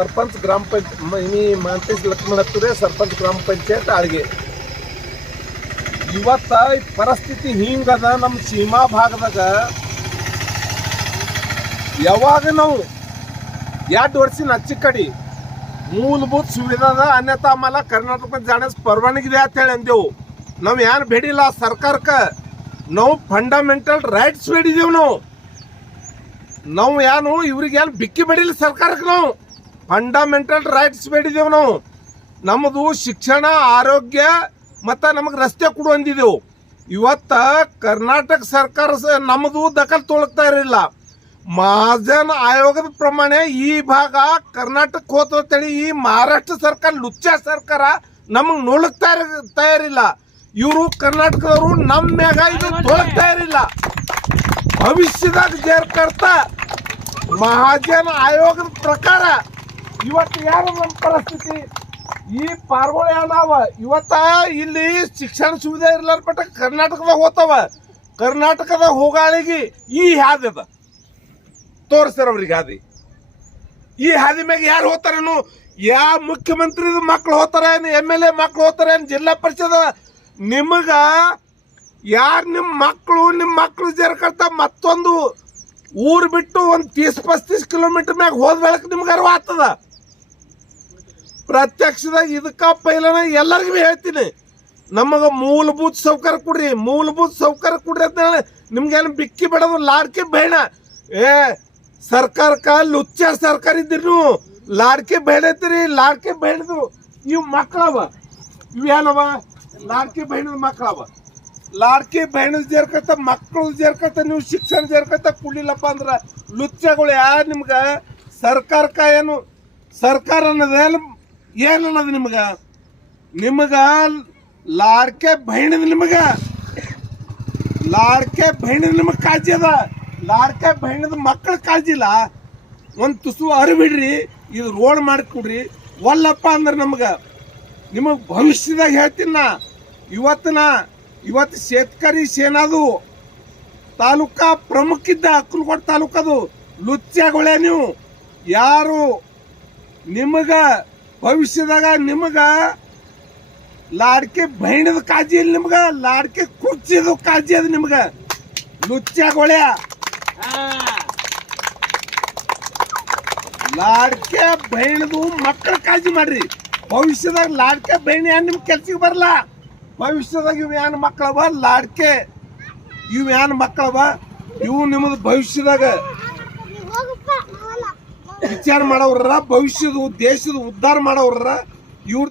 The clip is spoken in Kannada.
सरपंच ग्रामपंचायत मी ಮಾಂತೇಶ್ ಲಕ್ಷ್ಮಣ ಹತ್ತೂರೆ सरपंच ಗ್ರಾಮಪಂಚಾಯತ್ ಆಳ್ಗೆ ಇವತ್ತ ಪರಿಸ್ಥಿತಿ ಹಿಂಗದ ನಮ್ಮ ಸೀಮಾ ಭಾಗದಾಗ ಯಾವಾಗ ನಾವು 2 ವರ್ಷ ಅಚ್ಚಿ ಕಡಿ ಮೂಲಭೂತ ಸುವಿಧಾದ ಅನ್ಯತಾ ಆಮೇಲೆ ಕರ್ನಾಟಕ ಜಾಣಸ್ ಪರವಾನಗಿ ಇದೆ ಅಂತ ಹೇಳಿ ಅಂದೆವು ನಾವು ಏನು ಬೇಡಿಲ್ಲ ಸರ್ಕಾರಕ್ಕೆ ನಾವು ಫಂಡಮೆಂಟಲ್ ರೈಟ್ಸ್ ಬೇಡಿದೆವು ನಾವು ಏನು ಇವ್ರಿಗೆ ಏನು ಬಿಕ್ಕಿ ಬೇಡಿಲ್ಲ ಸರ್ಕಾರಕ್ಕೆ ನಾವು ಫಂಡಮೆಂಟಲ್ ರೈಟ್ಸ್ ಬೇಡಿದೆವು ನಾವು ನಮ್ಮದು ಶಿಕ್ಷಣ ಆರೋಗ್ಯ ಮತ್ತು ನಮಗೆ ರಸ್ತೆ ಕೊಡು ಅಂದಿದ್ದೆವು ಇವತ್ತ ಕರ್ನಾಟಕ ಸರ್ಕಾರ ನಮ್ಮದು ದಖಲ್ ತೊಳಗ್ತಾ ಇರಲಿಲ್ಲ ಮಹಾಜನ್ ಆಯೋಗದ ಪ್ರಮಾಣ ಈ ಭಾಗ ಕರ್ನಾಟಕ ಹೋತೇಳಿ ಈ ಮಹಾರಾಷ್ಟ್ರ ಸರ್ಕಾರ ಲುಚ್ಚ ಸರ್ಕಾರ ನಮಗೆ ನೋಡ್ತಾ ತಯಾರಿಲ್ಲ ಇವರು ಕರ್ನಾಟಕದವರು ನಮ್ಮ ಮ್ಯಾಗ ಇದು ತೊಳಗ್ತಾ ಇರಲಿಲ್ಲ ಭವಿಷ್ಯದಾಗ ಜೇರ್ಕರ್ತ ಮಹಾಜನ್ ಆಯೋಗದ ಪ್ರಕಾರ ಇವತ್ತು ಯಾರು ನಮ್ಮ ಪರಿಸ್ಥಿತಿ ಈ ಪಾರ್ಗೋಳ ಏನಾವ ಇವತ್ತ ಇಲ್ಲಿ ಶಿಕ್ಷಣ ಸುವಿಧೆ ಇರ್ಲಾರ ಪಟ್ಟ ಕರ್ನಾಟಕದಾಗ ಹೋಗ್ತಾವ ಕರ್ನಾಟಕದಾಗ ಹೋಗಾಳಿಗೆ ಈ ಹಾದಿ ಅದ ತೋರಿಸ್ತಾರ ಅವ್ರಿಗೆ ಹಾದಿ ಈ ಹಾದಿ ಮ್ಯಾಗ ಯಾರು ಹೋಗ್ತಾರೇನು ಯಾವ ಮುಖ್ಯಮಂತ್ರಿ ಮಕ್ಳು ಹೋಗ್ತಾರ MLA ಮಕ್ಳು ಹೋಗ್ತಾರ ಜಿಲ್ಲಾ ಪರಿಷದ ನಿಮಗ ಯಾರು ನಿಮ್ಮ ಮಕ್ಳು ಜರ್ಕರ್ತ ಮತ್ತೊಂದು ಊರು ಬಿಟ್ಟು ಒಂದು 30-35 ಕಿಲೋಮೀಟರ್ ಮ್ಯಾಗ ಹೋದ ಬೆಳಕ್ ನಿಮ್ಗೆ ಅರಿವು ಆಗ್ತದ ಪ್ರತ್ಯಕ್ಷದಾಗ ಇದಕ್ಕ ಪೈಲನ ಎಲ್ಲರಿಗೂ ಹೇಳ್ತೀನಿ ನಮಗೆ ಮೂಲಭೂತ ಸೌಕರ್ಯ ಕೊಡ್ರಿ ಅಂತ ನಿಮ್ಗೇನು ಬಿಕ್ಕಿ ಬಿಡೋದು ಲಾಡ್ಕಿ ಬೇಡ ಸರ್ಕಾರಕ್ಕ ಲುಚ್ಚ ಸರ್ಕಾರ ಇದ್ದಿರು ಲಾಡ್ಕಿ ಬೇಡೈತಿರಿ ಲಾಡ್ಕಿ ಬೇಡದು ಇವು ಮಕ್ಕಳವ ಇವೇನವ ಲಾಡ್ಕಿ ಬೈಣದ ಮಕ್ಕಳವ ಲಾಡ್ಕಿ ಬೈಣದ ಜೇರ್ಕತ್ತ ಮಕ್ಕಳು ಜೇರ್ಕತ್ತ ನೀವು ಶಿಕ್ಷಣ ಜೇರ್ಕತ್ತ ಕುಡಿಲಪ್ಪ ಅಂದ್ರ ಲುಚ್ಚಗಳು ಯಾರು ನಿಮ್ಗೆ ಸರ್ಕಾರಕ್ಕ ಏನು ಸರ್ಕಾರ ಅನ್ನೋದೇನು ಏನನ್ನೋದು ನಿಮಗ ಲಾಡ್ಕೆ ಬೈಣದ ನಿಮಗೆ ಕಾಳಜಿ ಅದ ಲಾಡ್ಕೆ ಬೈಣದ ಮಕ್ಕಳ ಕಾಳಜಿ ಇಲ್ಲ ಒಂದು ತುಸು ಅರಿಬಿಡ್ರಿ ಇದು ರೋಡ್ ಮಾಡಿಕೊಡ್ರಿ ಒಲ್ಲಪ್ಪ ಅಂದ್ರೆ ನಿಮಗೆ ಭವಿಷ್ಯದಾಗ ಹೇಳ್ತೀನಿ ನಾ ಇವತ್ತು ಶೇತಕರಿ ಸೇನಾದು ತಾಲೂಕಾ ಪ್ರಮುಖ ಇದ್ದ ಅಕ್ಕಲಕೋಟೆ ತಾಲೂಕದು ಲುಚ್ಚಗಳೇ ನೀವು ಯಾರು ನಿಮಗ ಭವಿಷ್ಯದಾಗ ಲಾಡ್ಕೆ ಬೈಣದ ಕಾಳಜಿ ಇಲ್ಲ ಲಾಡ್ಕೆ ಕುರ್ಚಿದ ಕಾಳಜಿ ಅದ ಲುಚ್ಚಗಳೇ ಲಾಡ್ಕೆ ಬೈಣದು ಮಕ್ಕಳ ಕಾಳಜಿ ಮಾಡ್ರಿ ಭವಿಷ್ಯದಾಗ ಲಾಡ್ಕೆ ಬೈಣಿ ಏನ್ ನಿಮ್ ಕೆಲ್ಸಕ್ಕೆ ಬರಲ್ಲ ಭವಿಷ್ಯದಾಗ ಇವು ಏನು ಮಕ್ಕಳವ ಲಾಡ್ಕೆ ಇವು ಏನು ಮಕ್ಕಳವ ಇವು ನಿಮ್ಮದು ಭವಿಷ್ಯದಾಗ ವಿಚಾರ ಮಾಡೋರ ಭವಿಷ್ಯದ ದೇಶದ ಉದ್ಧಾರ ಮಾಡೋರ ಇವ್ರ